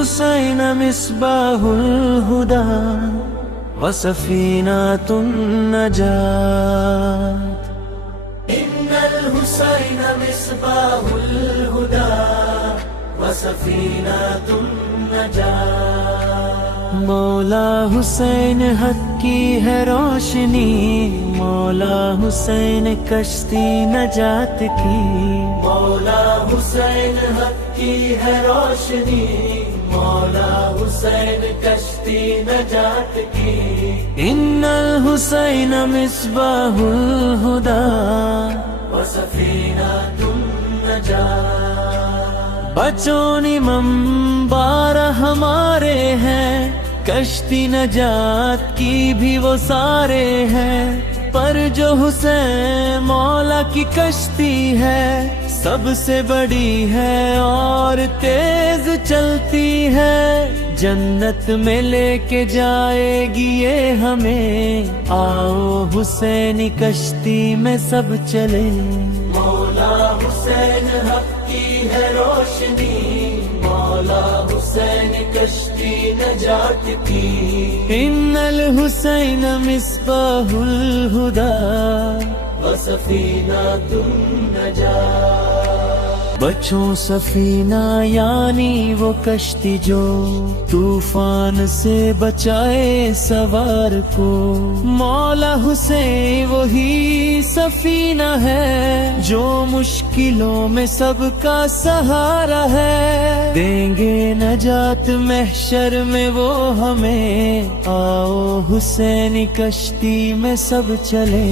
الحسین مصباح الہدی وسفینۃ النجات ان الحسین مصباح الہدی وسفینۃ النجات مولا حسین حق کی ہے روشنی مولا حسین کشتی نجات کی مولا حسین حق کی ہے روشنی مولا حسین کشتی نجات کی ان الحسین مصباح الہدی وسفینۃ النجات بچوں منبار ہمارے ہیں کشتی نجات کی بھی وہ سارے ہیں پر جو حسین مولا کی کشتی ہے سب سے بڑی ہے اور تیز چلتی ہے جنت میں لے کے جائے گی یہ ہمیں آؤ حسینی کشتی میں سب چلے مولا حسین حق کی ہے روشنی مولا حسین کشتی نجات کی ان الحسین مصباح الہدی وسفینۃ النجات بچوں سفینہ یعنی وہ کشتی جو طوفان سے بچائے سوار کو مولا حسین وہی سفینہ ہے جو مشکلوں میں سب کا سہارا ہے دیں گے نجات محشر میں وہ ہمیں آؤ حسینی کشتی میں سب چلے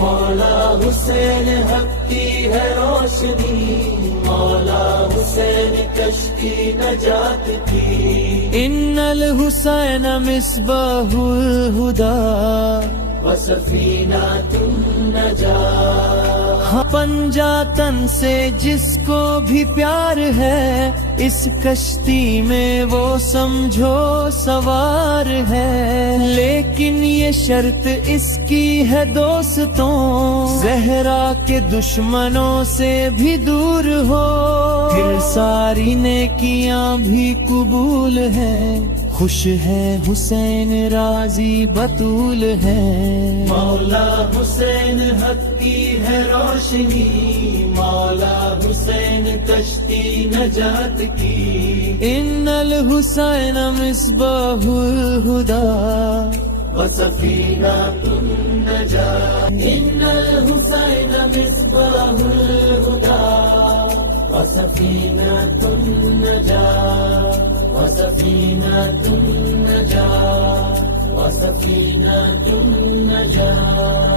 مولا حسین حق کی ہے روشنی مولا حسین کشتی نجات کی ان الحسین مصباح الہدی وسفینۃ النجات پنجاتن سے جس کو بھی پیار ہے اس کشتی میں وہ سمجھو سوار ہے لیکن یہ شرط اس کی ہے دوستوں زہرا کے دشمنوں سے بھی دور ہو پھر ساری نیکیاں بھی قبول ہیں خوش ہے حسین راضی بطول ہے مولا حسین حق کی ہے روشنی مولا حسین کشتی نجات کی ان الحسین مصباح الہدی وسفینۃ النجات ان الحسین مصباح الہدی وسفینۃ النجات وسفینۃ النجات وسفینۃ النجات